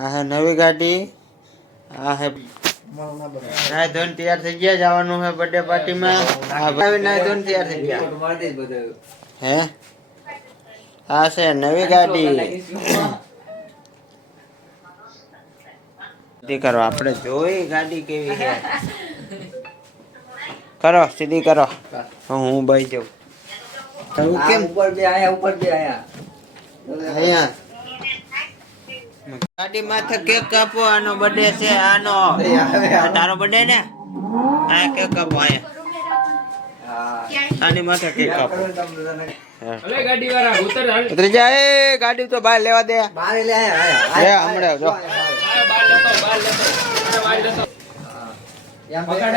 આ હે નવી ગાડી. આ હે નાય ધોન તૈયાર થઈ ગયા જવાનું હે બર્થડે પાર્ટીમાં આ ભાઈ નાય ધોન તૈયાર થઈ ગયા. હે? આ છે નવી ગાડી. સીધી કરો આપણે જોઈ ગાડી કેવી છે. કરો સીધી કરો. હું ભાઈ જાઉં. કેમ ઉપર બે આયા ઉપર બે આયા અહીંયા. ગાડી માથે કેક કાપો આનો બર્થડે છે આનો. તારો બર્થડે ને? આ કેક કાપો આયા. આની માથે કેક કાપો. હા. ગાડી વાળા ઉતર હાલ. ઉતરી જા એ ગાડી તો બહાર લેવા દે. બારે લે આયા એ આયા હમણાં જો. આ બાર લેતો બાર લેતો. અરે બાર લેતો.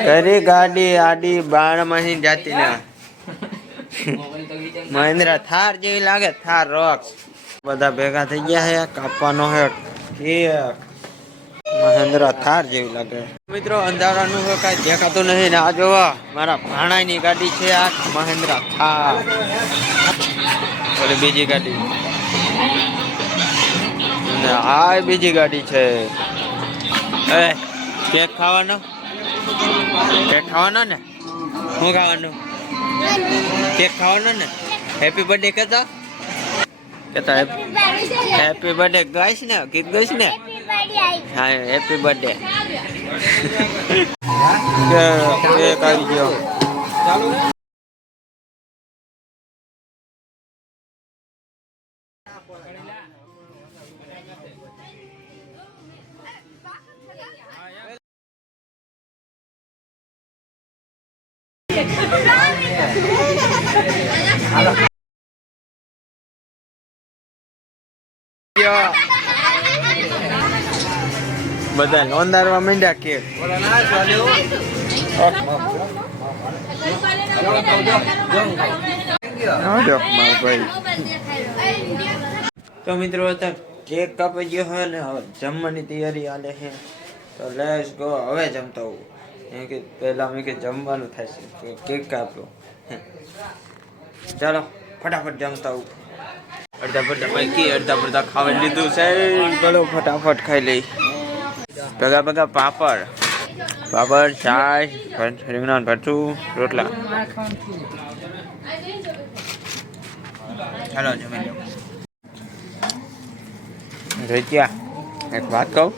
કરી ગાડી આડી બાણમાં જાતી ના મહિન્દ્રા થાર જેવી લાગે થાર રોક્સ. બધા ભેગા થઈ ગયા છે, કાપવાનો હે કેક મહેન્દ્રા થાર જેવી લાગે. મિત્રો, અંધારાનું તો કાંઈ દેખાતું નથી. ને આ જોવા, મારા ભાણાની ગાડી છે, આ મહેન્દ્રા થાર. ઓલી બીજી ગાડી. ને આ બીજી ગાડી છે. એ, કેક ખાવાનો? કેક ખાવાનો ને? શું ખાવાનું? કેક ખાવાનો ને? હેપી બર્થડે કહેતા? કહેતા હેપી બર્થડે ગાઈશ ને? કેક ગાઈશ ને? હા હેપી બર્થડે કેક આવી ગયો. ગયો. બધા લોંદારવા માંડ્યા ભાઈ. તો મિત્રો કેક કાપી ગયો છે ને, હવે જમવાની તૈયારી હાલે છે તો લેસ ગો હવે જમતા હું એમ કે પહેલા મેં કે જમવાનું થશે તો કેક કાપ્યો. ચાલો, ફટાફટ જમતા હું અડધા પડધા બાકી અડધા પડધા ખાવા લીધું છે. ચલો ફટાફટ ખાઈ લઈ. ભેગા ભેગા પાપડ. પાપડ ભર- રીંગણાનું ભરતું રોટલા. ચાલો જમી લો. રેત્યા એક વાત કહું?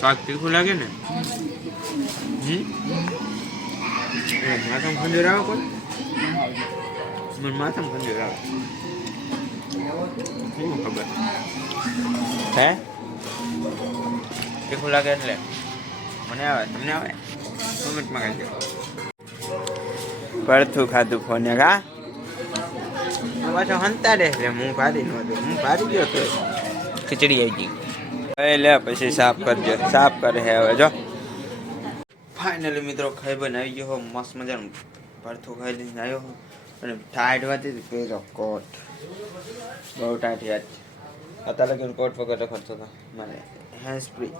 શાક તીખું લાગે ને? હમ એ, માથામાં ખંજર આવે કોઈ? મને માથામાં ખંજર આવે શું ખબર હે તીખું લાગે એટલે મને આવે તમને આવે કોમેન્ટમાં કહી દો પડથું ખાધું ફોને કા પાછો હંતા રે એટલે હું ભારી નહોતો હું ભારી ગયો તો ખીચડી આવી ગઈ હવે લે પછી સાફ કરજો સાફ કરે છે હવે જો ફાઇનલી મિત્રો ખાઈ બન આવી ગયો હો મસ્ત મજાનું. ભરથું ખાઈ લઈને આવ્યો હો. અને ટાઈટ વાતી પેલો કોટ બહુ ટાઈટ યાદ અત્યારે કોટ વગર ખર્ચો હતો મને હેન્ડ ફ્રી